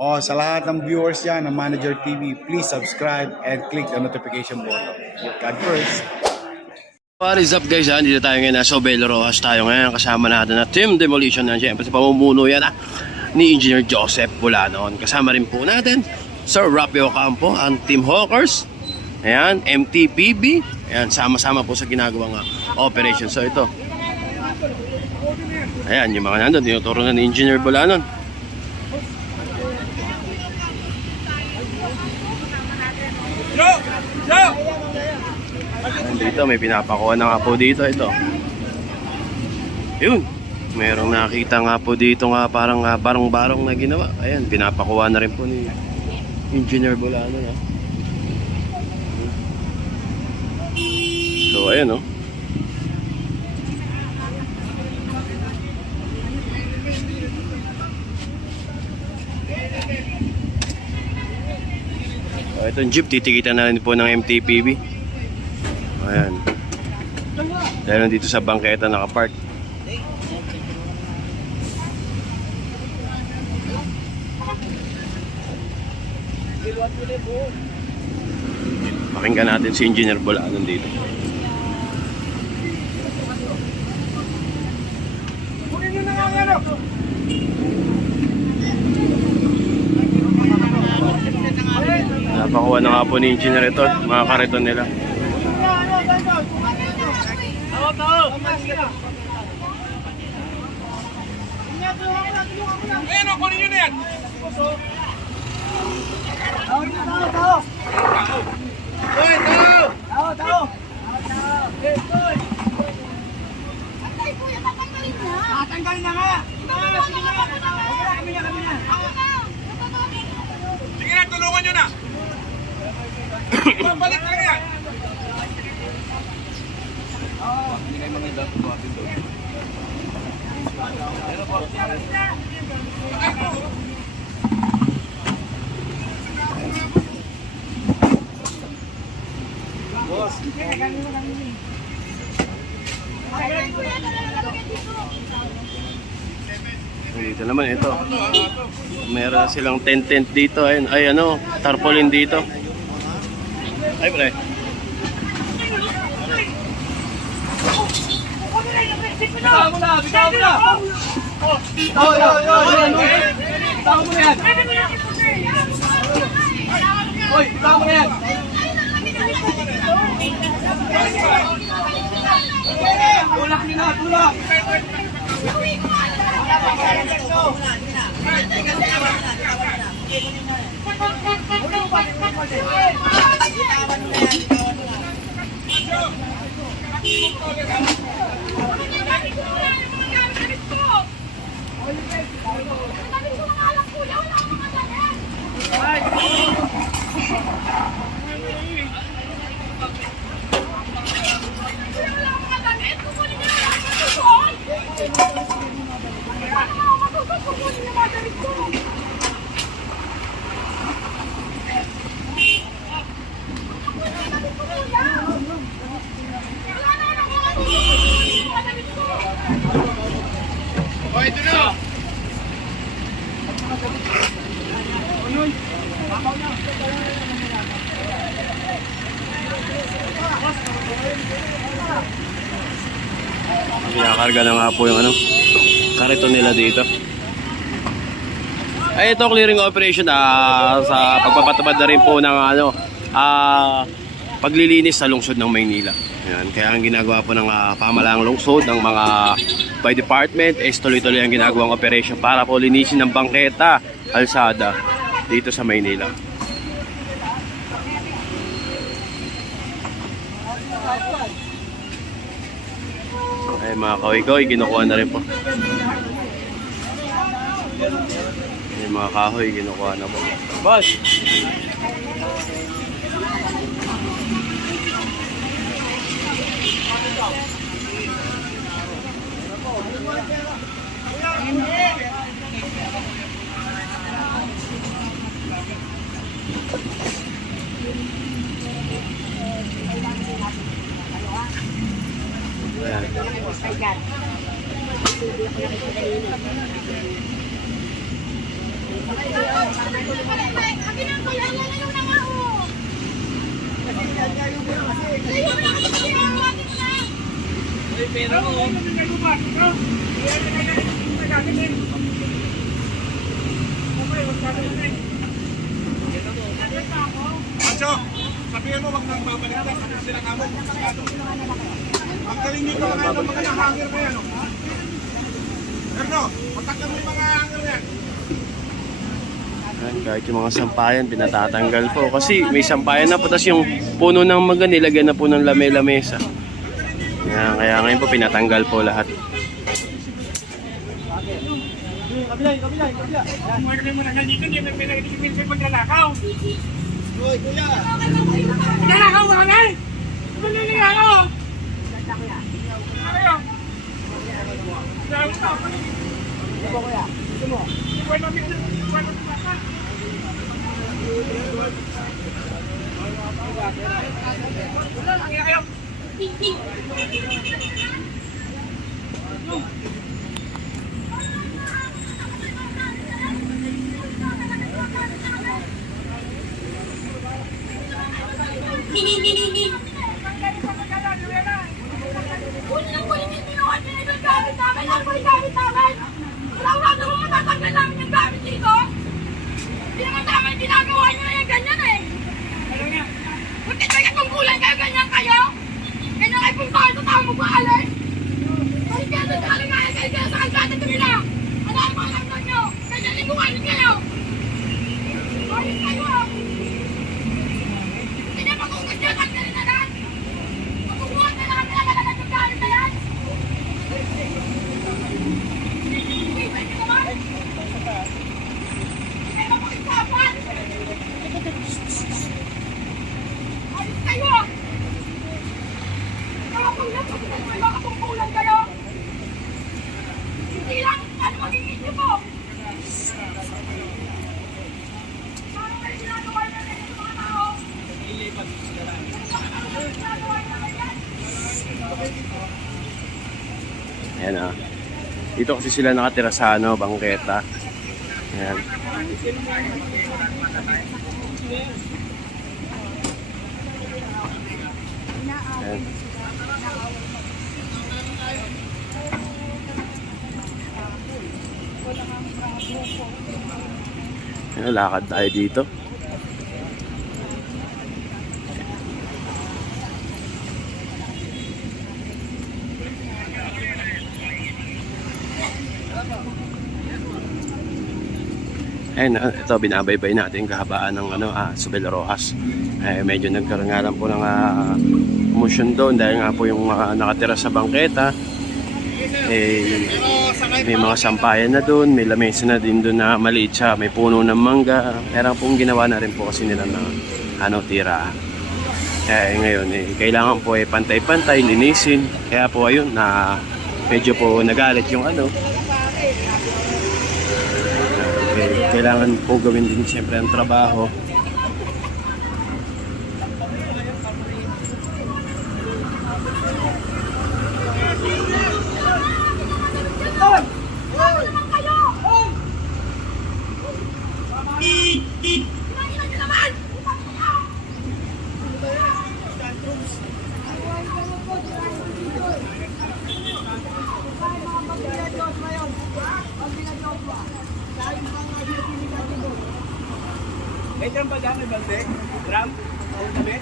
Oh, sa lahat ng viewers yan ng Manager TV, please subscribe and click the notification button. God first. What is up guys, dito tayo ngayon sa Obelo Rojas tayo ngayon kasama natin na Team Demolition na siyempre sa pamumuno yan ni Engineer Joseph Bulanon. Kasama rin po natin Sir Rafi Ocampo, ang Team Hawkers, ayan, MTPB, ayan, sama-sama po sa ginagawang operation. So ito, ayan, yung mga nandun, tinuturo na ni Engineer Bulanon. Dito may pinapakuha na nga po dito ito. Yun. Merong nakita nga po dito nga parang barong-barong na ginawa. Ayan, pinapakuha na rin po ni Engineer Bulanon. So ayan oh. Itong jeep titikitan na rin po ng MTPB. Ayan. Dahil nandito sa bangketa nakapark. Pakinggan natin si Engineer Bulanon dito. Napakuha na nga po ni Engineer ito, mga kariton nila. Ayan o, kunin nyo na yan! Tanggalin na nga! Sige na, tulungan nyo na! Balik na yan! Hindi kayo mga dapat buhatin doon. Boss, Dito naman ito. Meron na silang tent dito. Ay ano, tarpaulin dito. Ay pre. bitaw mo na! Bitaw mo na! Bitaw mo na yan! Hoy, bitaw mo na yan! Tulak nyo na! Tulak! Oh, ito na! Pinakarga na nga po yung ano, kariton nila dito. Ay ito clearing operation sa pagpapatupad na rin po ng ano, paglilinis sa lungsod ng Maynila. Ayan, kaya ang ginagawa po ng pamahalaang lungsod ng mga by department is tuloy-tuloy ang ginagawang operation para po linisin ng bangketa, kalsada dito sa Maynila. Ay mga kahoy-kahoy, kinukuha na rin po. Ay mga kahoy, kinukuha na po. Boss! Ayan. Macho, sabihin mo wag nang babalik na kasi sila kamo. Ang galing nito ang mga hanger na yan. Erno, patakan mo yung mga hanger na yan. Ayan, kahit yung mga sampayan, pinatatanggal po. Kasi may sampayan na po, tapos yung puno ng mangga, nilagyan na po ng lame-lamesa. Ayan, kaya ngayon po, pinatanggal po lahat. Magaling mo na ganito, hindi na pinag-ibig sa paglalakaw. Hoy, kuya! Paglalakaw ba kami? Paglalakaw! Ano yun? Ano ba kuya? Gusto mo? Bueno, wala lang kayo. Ayan ah. Dito kasi sila nakatira sa ano, bangketa. Ayan. Ayan. Ayan, lakad tayo dito. Ayan, ito binabaybay natin yung kahabaan ng Sobel Rojas. Medyo nagkaroon nga lang po ng commotion doon dahil nga po yung nakatira sa bangketa. May mga sampayan na doon, may lamesa na din doon na maliit siya, may puno ng mangga. Meron pong ginawa na rin po kasi nila na tira. Kaya ngayon, kailangan po pantay-pantay, linisin. Kaya po ayun, na medyo po nagalit yung kailangan po gawin din siyempre ang trabaho. May drum ba dyan? May balde? Drum? Ang tabi?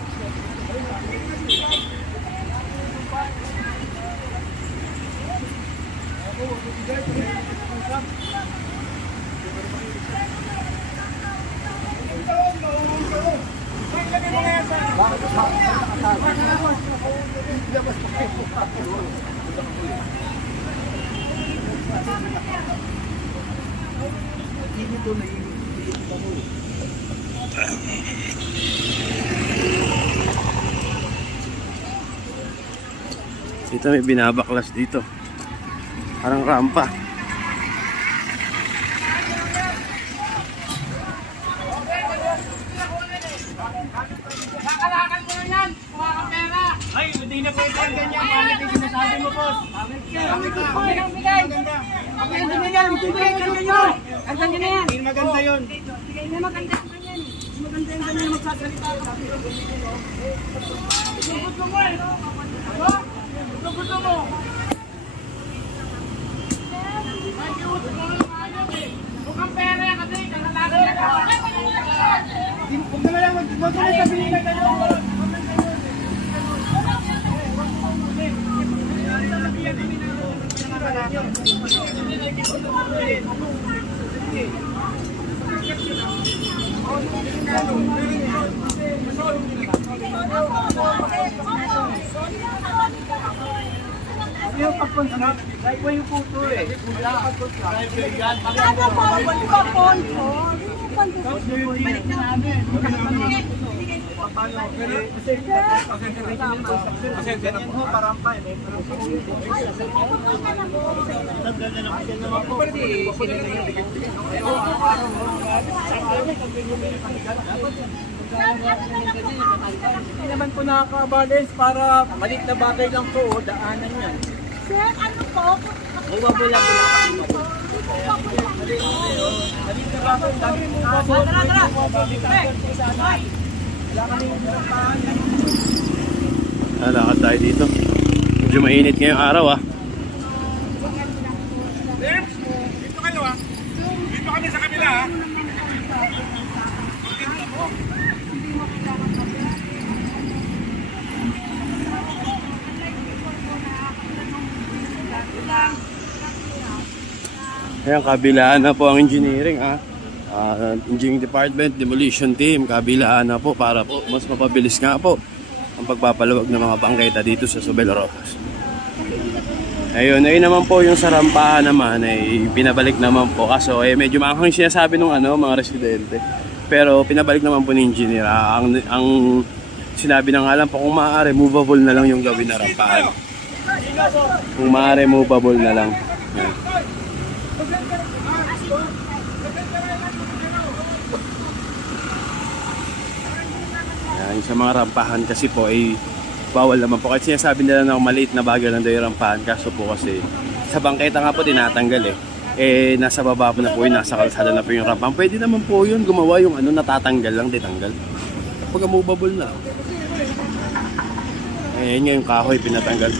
Dito may binabaklas dito. Parang rampa. Kakalakan mo na yan! Kuha ka pera! Ay, hindi na pwede ang ganyan. Pamit yung sinasabi mo, boss. Pamit ka. Pamit ka. Pamit ka. Pamit ka. Magbibigay ka na yan. Ang ganda na yan. Hindi maganda yun. Hindi maganda ang ganyan. Hindi maganda yung ganyan magsasalita ka. Gusto mo eh. Gusto mo. Huwag naman lang, huwag naman sabihin na gano'n. Yung pagpunta, like mo yung puto eh. Ano po, wag pa sponsor. Balik na namin. Hindi naman po nakaka-balance para maliit na bagay lang po, daanan yan. Sir, ano po? Bula-bula. Lakad tayo dito. Medyo mainit ngayong araw ah. Dito kayo ha. Dito kami sa kabila ha. Ayan, kabilaan na po ang engineering ah. Engineering Department, Demolition Team, kabilaan na po para po mas mapabilis nga po ang pagpapalawag ng mga bangketa dito sa Sobel Rojas. Ayun naman po yung sa rampahan naman ay pinabalik naman po kaso medyo maanghang sinasabi ng mga residente. Pero pinabalik naman po ni engineer. Ang sinabi na nga lang po kung maaari movable na lang yung gawin na rampahan. Kung maaari movable na lang. Yan. Yan, sa mga rampahan kasi po ay bawal naman po. Kasi sinasabi nila na maliit na bagay lang daw yung rampahan. Kaso po kasi sa bangketa nga po tinatanggal nasa baba po na po nasa kalsada na po yung rampahan. Pwede naman po yun gumawa yung natatanggal lang, ditanggal. Pag movable na. Yun nga yung kahoy pinatanggal.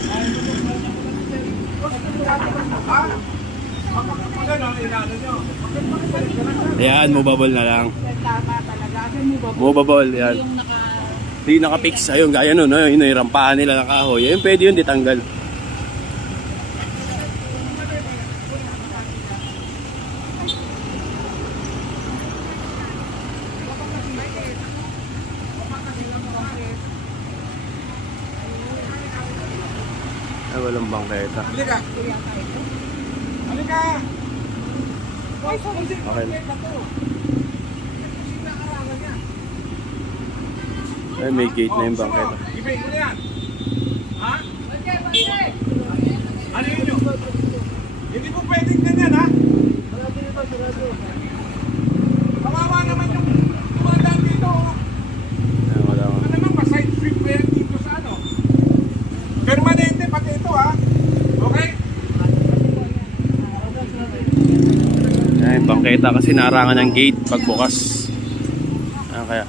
Ayan, movable na lang. Movable, yan. Hindi nakapix. Ayun, gaya nun, yun yung rampahan nila ng kahoy. Ayun, pwede yun, ditanggal. Ay, walang bangketa. Halika. Halika. Okay. Ay, may gate na yung bangketa. Ibig mo na yan. Ha? Ano yun yun? Hindi po pwedeng ganyan ha? Kawawa naman yung tumadaan dito. Ay, wala nga. Ano naman pa side trip pa yan dito sa permanente pati ito ha? Okay? Ay, bangketa kasi narangan ng gate pagbukas. Kaya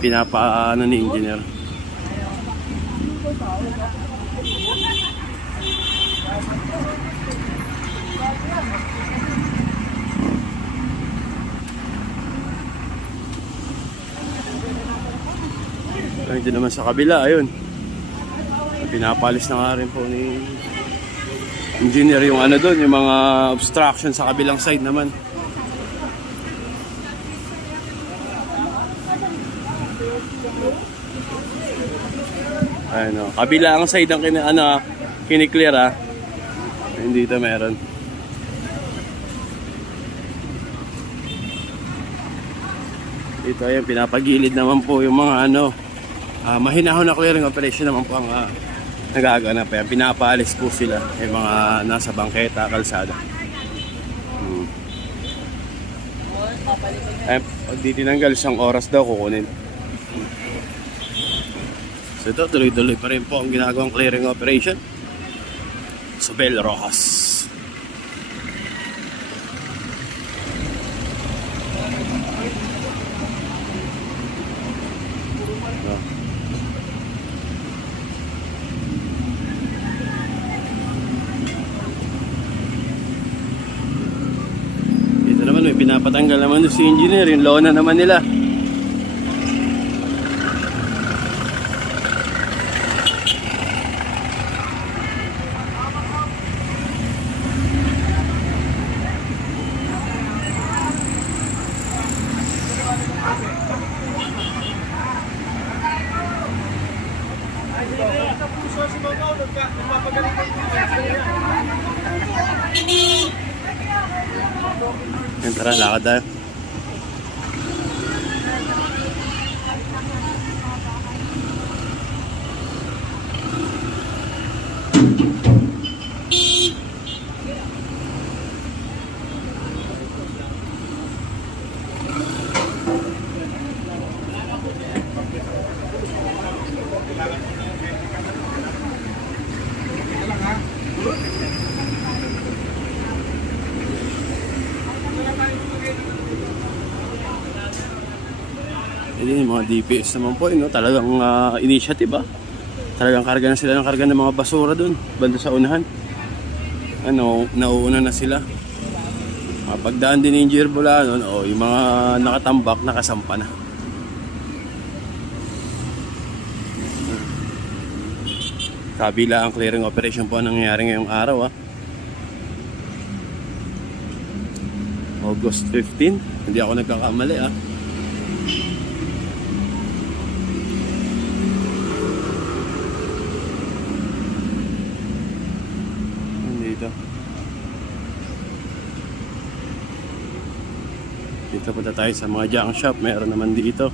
pinapaano ni engineer. Ay, hindi naman sa kabila, ayun. Pinapalis na nga rin po ni engineer yung doon, yung mga obstruction sa kabilang side naman. Ayun, kabila ang side ang kiniklear ah. Hindi ito meron. Dito ayun, pinapagilid naman po yung mga mahinahon na clearing operation naman po ang nagaganap. Ayan, pinapaalis po sila yung mga nasa bangketa, kalsada. Ayun, pag di tinanggal, isang oras daw kukunin. So ito, tuloy-tuloy pa rin po ang ginagawang clearing operation sa Sobel Rojas. Dito naman may Papatanggal naman doon si engineer, yung lona naman nila. Yan, tara, lakad tayo. Hindi, yung mga DPS naman po, no? Talagang initiative, Talagang karga na sila ng karga ng mga basura doon, banda sa unahan. Nauuna na sila. Pagdaan din ni Engineer Bulanon, yung mga nakatambak, nakasampa na. Kabila ang clearing operation po ang nangyayari ngayong araw, August 15, hindi ako nagkakamali, Dito punta tayo sa mga junk shop. Meron naman dito.